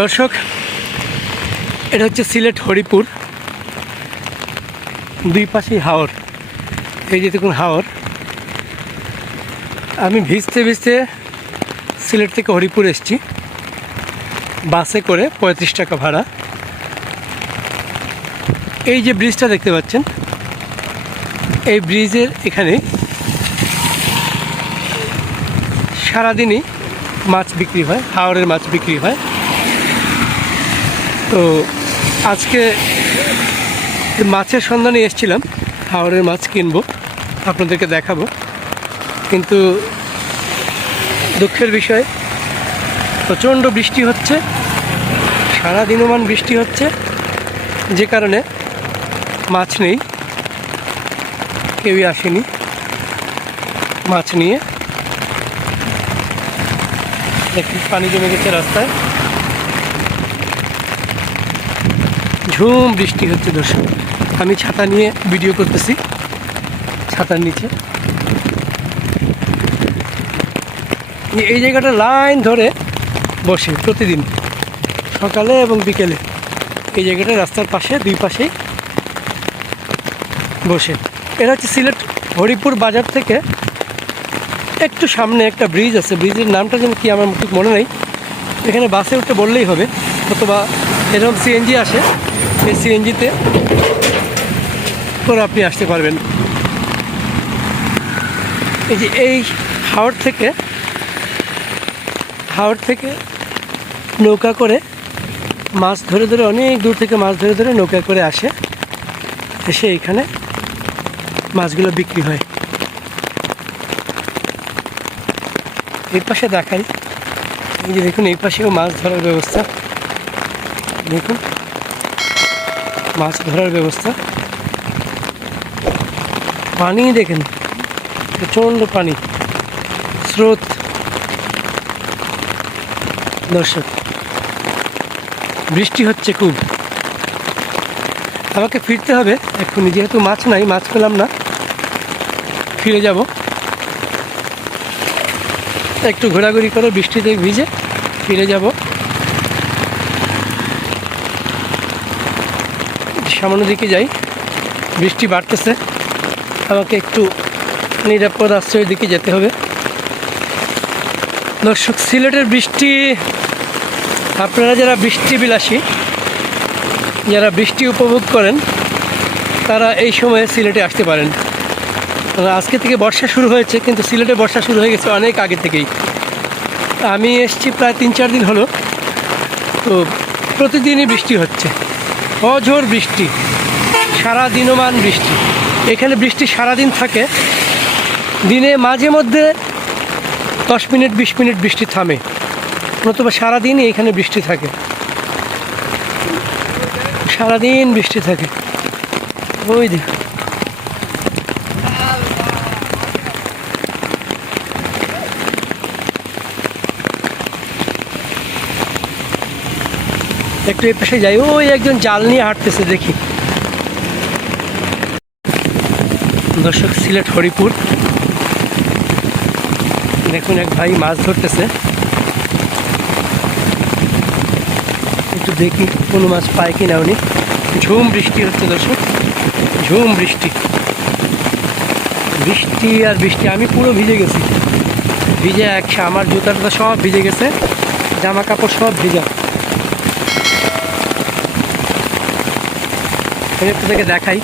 দর্শক, এটা হচ্ছে সিলেট হরিপুর। দুই পাশেই হাওর। এই যে দেখুন হাওর। আমি ভিজতে ভিজতে সিলেট থেকে হরিপুর এসছি। বাসে করে পঁয়ত্রিশ টাকা ভাড়া। এই যে ব্রিজটা দেখতে পাচ্ছেন, এই ব্রিজের এখানে সারাদিনই মাছ বিক্রি হয় হাওড়ের মাছ বিক্রি হয়। তো আজকে মাছের সন্ধানে এসেছিলাম হাওড়ের মাছ কিনবো, আপনাদেরকে দেখাবো। কিন্তু দুঃখের বিষয়, প্রচণ্ড বৃষ্টি হচ্ছে সারা দিনমান বৃষ্টি হচ্ছে, যে কারণে মাছ নেই, কেউই আসেনি মাছ নিয়ে। দেখুন, পানি জমে গেছে রাস্তায়। ঝুম বৃষ্টি হচ্ছে দর্শক। আমি ছাতা নিয়ে ভিডিও করতেছি। ছাতার নিচে। এই জায়গাটা লাইন ধরে বসে প্রতিদিন। সকালে এবং বিকেলে। এই জায়গাটা রাস্তার পাশে, দুই পাশেই বসে। এটা হচ্ছে সিলেট হরিপুর বাজার থেকে একটু সামনে একটা ব্রিজ আছে। ব্রিজের নামটা যেন কি আমার ঠিক মনে নেই। এখানে বাসে উঠতে বললেই হবে, অথবা এরকম সিএনজি আসে। এই সিএনজিতে করে আপনি আসতে পারবেন। এই যে এই হাওড় থেকে হাওড় থেকে নৌকা করে মাছ ধরে ধরে, অনেক দূর থেকে মাছ ধরে ধরে নৌকা করে আসে। এসে এখানে মাছগুলো বিক্রি হয়। এই পাশে দেখাই। এই যে দেখুন, এই পাশেও মাছ ধরার ব্যবস্থা। দেখুন। মাছ ধরার ব্যবস্থা। পানি দেখেন, প্রচণ্ড পানি। স্রোত। দর্শক, বৃষ্টি হচ্ছে খুব। আমাকে ফিরতে হবে, এক্ষুনি। যেহেতু মাছ নাই, মাছ পেলাম না। ফিরে যাব। একটু ঘোরাঘুরি করে বৃষ্টিতে ভিজে ফিরে যাব। সামনের দিকে যাই। বৃষ্টি বাড়তেছে। আমাকে একটু নিরাপদ আশ্রয়ের দিকে যেতে হবে। দর্শক, সিলেটের বৃষ্টি, আপনারা যারা বৃষ্টি বিলাসী যারা বৃষ্টি উপভোগ করেন, তারা এই সময়ে সিলেটে আসতে পারেন। আজকে থেকে বর্ষা শুরু হয়েছে, কিন্তু সিলেটে বর্ষা শুরু হয়ে গেছে অনেক আগে থেকেই। আমি এসছি প্রায় তিন চার দিন হলো। তো প্রতিদিনই বৃষ্টি হচ্ছে। অঝোর বৃষ্টি সারা দিনমান বৃষ্টি। এখানে বৃষ্টি সারাদিন থাকে, দিনে মাঝে মধ্যে দশ মিনিট, বিশ মিনিট বৃষ্টি থামে, নতুবা সারাদিনই এখানে বৃষ্টি থাকে। সারাদিন বৃষ্টি থাকে। ওই দেখ। একটু এ পাশে যাই। ওই একজন জাল নিয়ে হাঁটতেছে, দেখি। দর্শক, সিলেট, হরিপুর। দেখুন, এক ভাই মাছ ধরতেছে। একটু দেখি কোনো মাছ পায় কি না উনি। ঝুম বৃষ্টি হচ্ছে, দর্শক। ঝুম বৃষ্টি। বৃষ্টি আর বৃষ্টি, আমি পুরো ভিজে গেছি। ভিজে একসা আমার জুতাটা সব ভিজে গেছে, জামা কাপড় সব ভিজা। একটু থেকে দেখাই।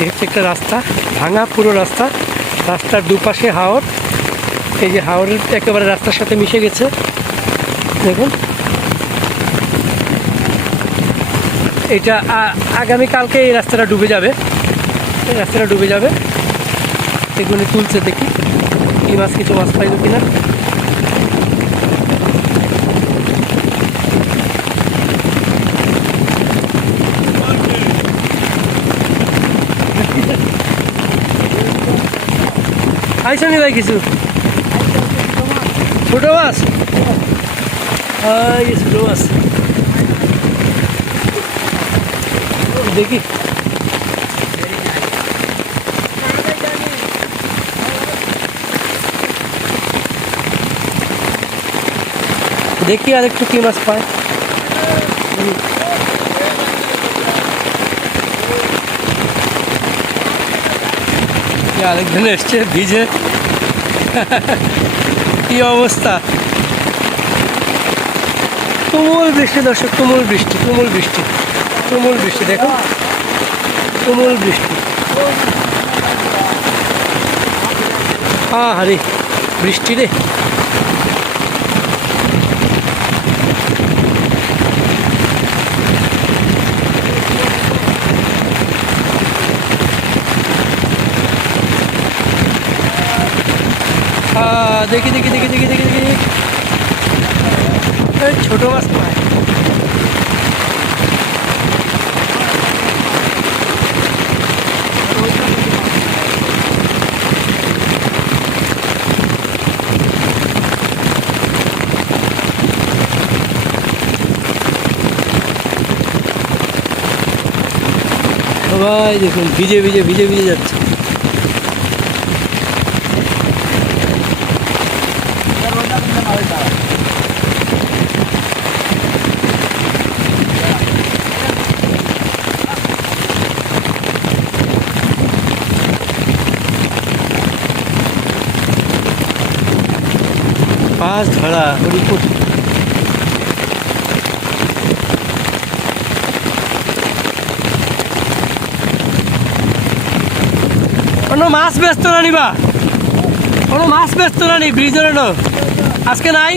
হচ্ছে একটা রাস্তা, ভাঙা পুরো রাস্তা। রাস্তার দুপাশে হাওর। এই যে হাওরের একেবারে রাস্তার সাথে মিশে গেছে। দেখুন। এটা আগামীকালকে এই রাস্তাটা ডুবে যাবে। এই রাস্তাটা ডুবে যাবে। এগুলি তুলছে দেখি। কি মাছ, কিছু মাছ পাইল কিনা। আইসনি ভাই কিছু? ছোট মাছ? ছোট মাছ। দেখি। দেখি আর একটু কি মাছ পায়। আরেকজন এসছে, ভিজে। কি অবস্থা? তুমুল বৃষ্টি দর্শক, তুমুল বৃষ্টি তুমুল বৃষ্টি তুমুল বৃষ্টি দেখো তুমুল বৃষ্টি। হ্যাঁ হারে বৃষ্টি রে। দেখি দেখি দেখি দেখি দেখি দেখি। ছোট মাছ পায় সবাই দেখুন, ভিজে ভিজে ভিজে ভিজে যাচ্ছে। মাছ ধরা হরিপুর কোনো মাছ ব্যস্ত না নিবা। কোনো মাছ ব্যস্ত না নি, ব্রিজের আজকে নাই?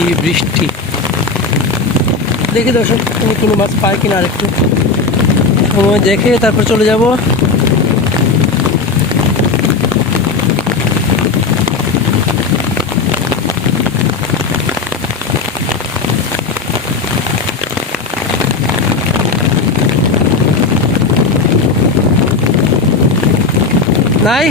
কি বৃষ্টি? দেখি দর্শক, তুমি কোনো মাছ পায় কিনা আরেকটু। সময় দেখে তারপর চলে যাব। নাই?